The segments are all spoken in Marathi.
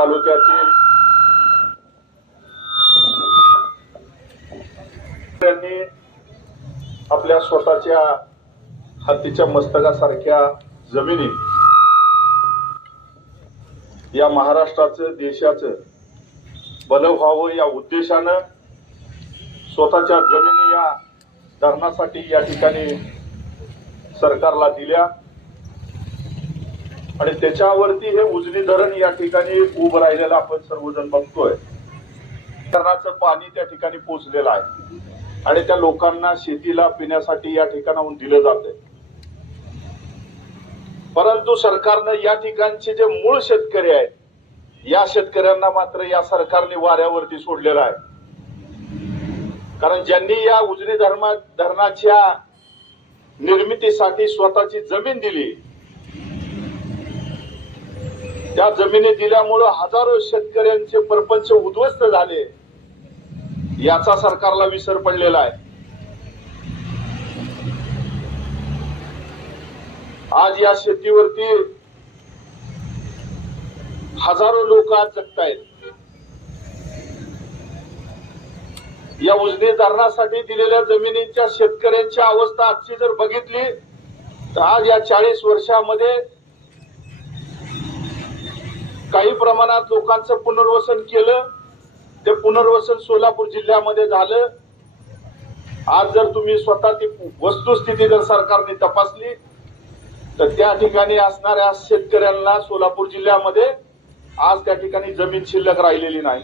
तालुक्यातील त्यांनी आपल्या स्वतःच्या हत्तीच्या मस्तकासारख्या जमिनी या महाराष्ट्राचं देशाचं भलं व्हावं या उद्देशानं स्वतःच्या जमिनी या धरणासाठी या ठिकाणी सरकारला दिल्या आणि त्याच्यावरती हे उजनी धरण या ठिकाणी उभं राहिलेलं आपण सर्वजण बघतोय. धरणाचं पाणी त्या ठिकाणी पोहोचलेलं आहे आणि त्या लोकांना शेतीला पिण्यासाठी या ठिकाणाहून दिलं जातंय. परंतु सरकारनं या ठिकाणचे जे मूळ शेतकरी आहेत या शेतकऱ्यांना मात्र या सरकारने वाऱ्यावरती सोडलेलं आहे. कारण ज्यांनी या उजनी धरणाच्या निर्मितीसाठी स्वतःची जमीन दिली त्या जमिनी दिल्यामुळं हजारो शेतकऱ्यांचे परपंच उद्ध्वस्त झाले याचा सरकारला विसर पडलेला आहे. आज या शेतीवरती हजारो लोक आज जगतायत. या उजनी धरणासाठी दिलेल्या जमिनींच्या शेतकऱ्यांची अवस्था आजची जर बघितली तर आज या 40 वर्षामध्ये काही प्रमाणात लोकांचं पुनर्वसन केलं. ते पुनर्वसन सोलापूर जिल्ह्यामध्ये झालं. आज जर तुम्ही स्वतः ती वस्तुस्थिती जर सरकारने तपासली तर त्या ठिकाणी असणाऱ्या शेतकऱ्यांना सोलापूर जिल्ह्यामध्ये आज त्या ठिकाणी जमीन शिल्लक राहिलेली नाही.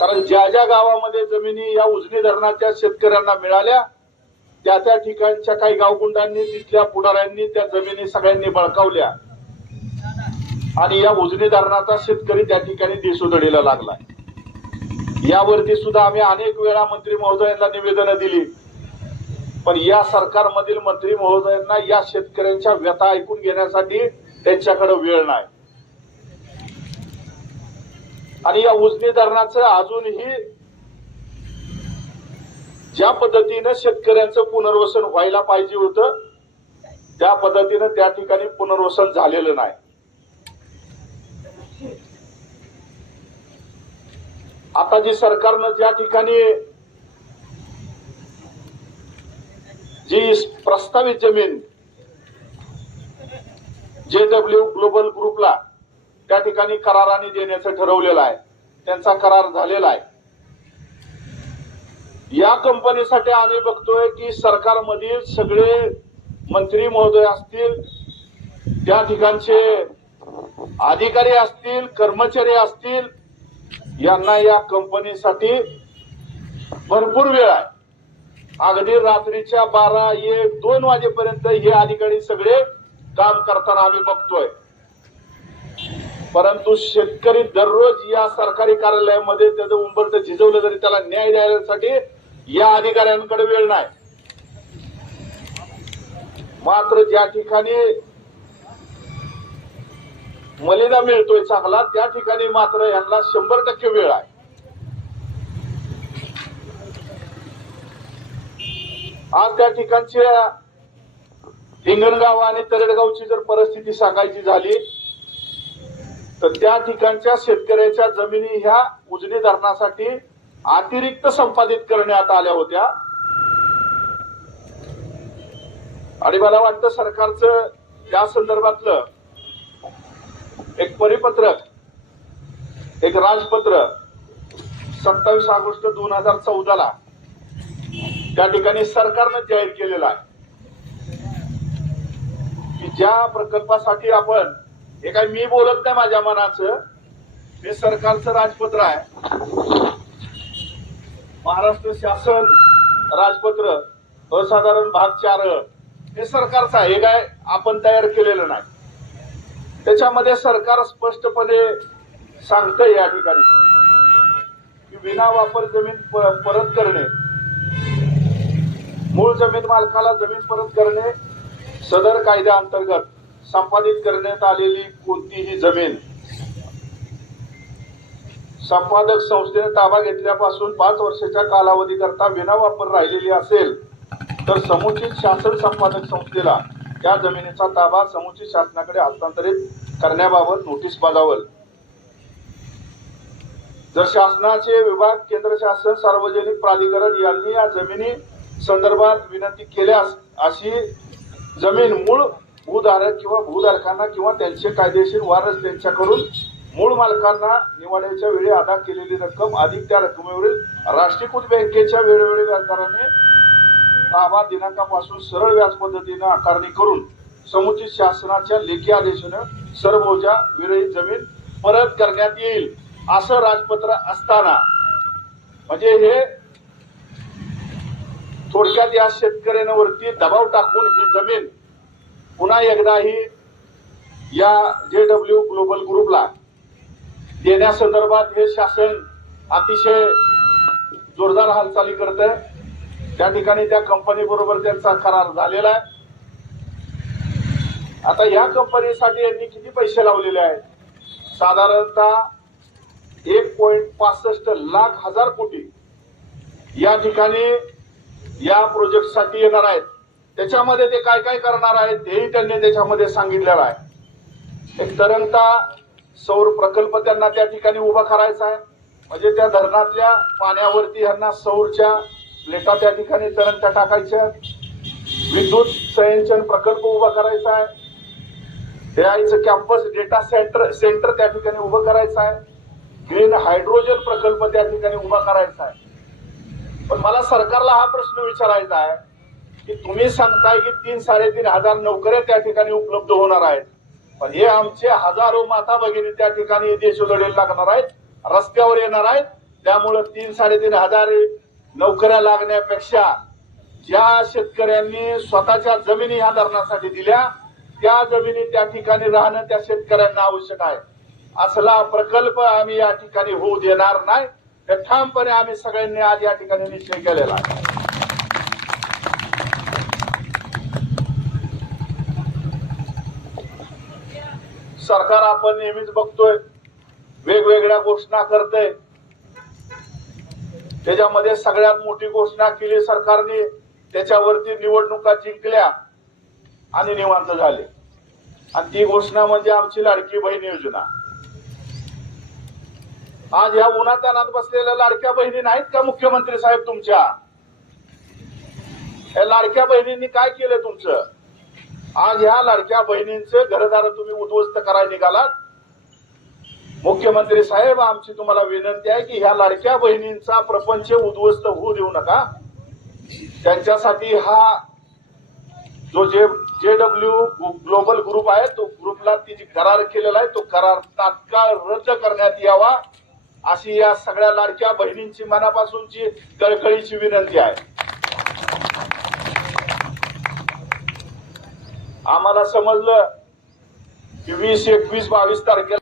कारण ज्या ज्या गावामध्ये जमिनी या उजनी धरणाच्या शेतकऱ्यांना मिळाल्या त्या त्या ठिकाणच्या काही गावगुंडांनी तिथल्या पुढाऱ्यांनी त्या जमिनी सगळ्यांनी बळकावल्या आणि या उजनी धरणाचा शेतकरी त्या ठिकाणी देशोधडीला लागलाय. यावरती सुद्धा आम्ही अनेक वेळा मंत्री महोदयांना निवेदनं दिली पण या सरकारमधील मंत्री महोदयांना या शेतकऱ्यांच्या व्यथा ऐकून घेण्यासाठी त्यांच्याकडे वेळ नाही. आणि या उजनी धरणाचं अजूनही ज्या पद्धतीनं शेतकऱ्यांचं पुनर्वसन व्हायला पाहिजे होतं त्या पद्धतीनं त्या ठिकाणी पुनर्वसन झालेलं नाही. आता जी सरकारनं ज्या ठिकाणी जी प्रस्तावित जमीन JW ग्लोबल ग्रुपला त्या ठिकाणी कराराने देण्याचं ठरवलेलं आहे. त्यांचा करार झालेला आहे. या कंपनीसाठी आम्ही बघतोय की सरकारमधील सगळे मंत्री महोदय असतील त्या ठिकाणचे अधिकारी असतील कर्मचारी असतील यांना या कंपनीसाठी भरपूर वेळ आहे. अगदी रात्रीच्या 12, 1, 2 वाजेपर्यंत हे अधिकारी सगळे काम करताना आम्ही बघतोय. परंतु शेतकरी दररोज या सरकारी कार्यालयामध्ये त्याचं उंबरठं झिजवलं तरी त्याला न्याय द्यायसाठी या अधिकाऱ्यांकडे वेळ नाही. मात्र ज्या ठिकाणी मलिदा मिळतोय चांगला त्या ठिकाणी मात्र यांना 100% वेळ आहे. आज त्या ठिकाणच्या हिंगणगाव आणि तरडगावची जर परिस्थिती सांगायची झाली तर त्या ठिकाणच्या शेतकऱ्याच्या जमिनी ह्या उजनी धरणासाठी अतिरिक्त संपादित करण्यात आल्या होत्या आणि मला वाटतं सरकारचं त्या संदर्भातलं एक परिपत्रक एक राजपत्र 27 ऑगस्ट 2014 त्या ठिकाणी सरकारनं जाहीर केलेलं आहे की ज्या प्रकल्पासाठी आपण हे काही मी बोलत नाही माझ्या मनाचं हे सरकारचं राजपत्र आहे. महाराष्ट्र शासन राजपत्र असाधारण भाग 4 हे सरकारचं आहे. हे काय आपण तयार केलेलं नाही. त्याच्यामध्ये सरकार स्पष्टपणे सांगतंय या ठिकाणी की विना वापर जमीन परत करणे मूळ जमीन मालकाला जमीन परत करणे सदर कायद्याअंतर्गत संपादित करण्यात आलेली कोणतीही जमीन संपादक संस्थेने ताबा घेतल्यापासून 5 वर्षाच्या कालावधीकरता विना वापर राहिलेली असेल तर समुचित शासन संपादक संस्थेला त्या जमिनीचा ताबा समुचित शासनाकडे हस्तांतरित करण्याबाबत नोटीस बजावल. जर शासनाचे विभाग, केंद्र शासन, सार्वजनिक प्राधिकरण यांनी या जमिनी संदर्भात विनंती केल्यास अशी जमीन मूळ भूधारक किंवा भूधारकांना किंवा त्यांचे कायदेशीर वारस त्यांच्याकडून मूळ मालकांना निवाड्याच्या वेळी अदा केलेली रक्कम अधिक त्या रकमेवरील राष्ट्रीयकृत बँकेच्या वेळोवेळी व्याजदराने ताबा दिनांकापासून सरळ व्याज पद्धतीने आकारणी करून समुचित शासनाच्या लेखी आदेशाने सरमोजा विरहित जमीन परत करण्यात येईल असं राजपत्र असताना, म्हणजे हे थोडक्यात या शेतकऱ्यांवरती दबाव टाकून ही जमीन पुन्हा एकदा ही या JW ग्लोबल ग्रुपला देण्यासंदर्भात हे शासन अतिशय जोरदार हालचाली करत आहे। त्या ठिकाणी त्या कंपनी बरोबर त्यांचा करार झालेला आहे। आता या कंपनीसाठी यांनी किती पैसे लावलेले आहेत? साधारणतः 1.65 लाख हजार कोटी या ठिकाणी या प्रोजेक्टसाठी येणार आहेत। त्याच्यामध्ये ते काय काय करणार आहेत हेही त्यांनी त्याच्यामध्ये सांगितलेलं आहे। एक तरंगता सौर प्रकल्प त्यांना त्या ठिकाणी उभा करायचा आहे, म्हणजे त्या धरणातल्या पाण्यावरती यांना सौरच्या प्लेटा त्या ठिकाणी तरंगता टाकायच्या, विद्युत संचयन प्रकल्प उभा करायचा आहे, एआयचं कॅम्पस डेटा सेंटर त्या ठिकाणी उभं करायचं आहे, ग्रीन हायड्रोजन प्रकल्प त्या ठिकाणी उभा करायचा आहे। पण मला सरकारला हा प्रश्न विचारायचा आहे की तुम्ही सांगताय की 3-3.5 हजार नोकऱ्या त्या ठिकाणी उपलब्ध होणार आहेत, पण हे आमचे हजारो माता भगिनी त्या ठिकाणी देशोधडीला लागणार आहेत, रस्त्यावर येणार आहेत। त्यामुळे 3-3.5 हजार नोकऱ्या लागण्यापेक्षा ज्या शेतकऱ्यांनी स्वतःच्या जमिनी ह्या धरणासाठी दिल्या त्या जमिनी त्या ठिकाणी राहणं त्या शेतकऱ्यांना आवश्यक आहे। असला प्रकल्प आम्ही या ठिकाणी होऊ देणार नाही, हे ठामपणे आम्ही सगळ्यांनी आज या ठिकाणी निश्चय केलेला आहे। सरकार आपण नेहमीच बघतोय वेगवेगळ्या घोषणा करतंय, त्याच्यामध्ये सगळ्यात मोठी घोषणा केली सरकारने, त्याच्यावरती निवडणुका जिंकल्या आणि निवांत झाले, आणि ती घोषणा म्हणजे आमची लाडकी बहीण योजना। आज ह्या उन्हातानात बसलेल्या लाडक्या बहिणी नाहीत का मुख्यमंत्री साहेब तुमच्या? या लाडक्या बहिणींनी काय केलं तुमचं? आज ह्या लाडक्या बहिणींचे घरदार तुम्ही उद्ध्वस्त करायला निघालात। मुख्यमंत्री साहेब, आमची तुम्हाला विनंती आहे की ह्या लाडक्या बहिणींचा प्रपंच उद्ध्वस्त होऊ देऊ नका। त्यांच्यासाठी हा जो JW ग्लोबल ग्रुप आहे तो ग्रुपला तिची करार केलेला आहे, तो करार तात्काळ रद्द करण्यात यावा अशी या सगळ्या लाडक्या बहिणींची मनापासूनची कळकळीची विनंती आहे। आम्हाला समजलं की 20, 21, 22 तारखेला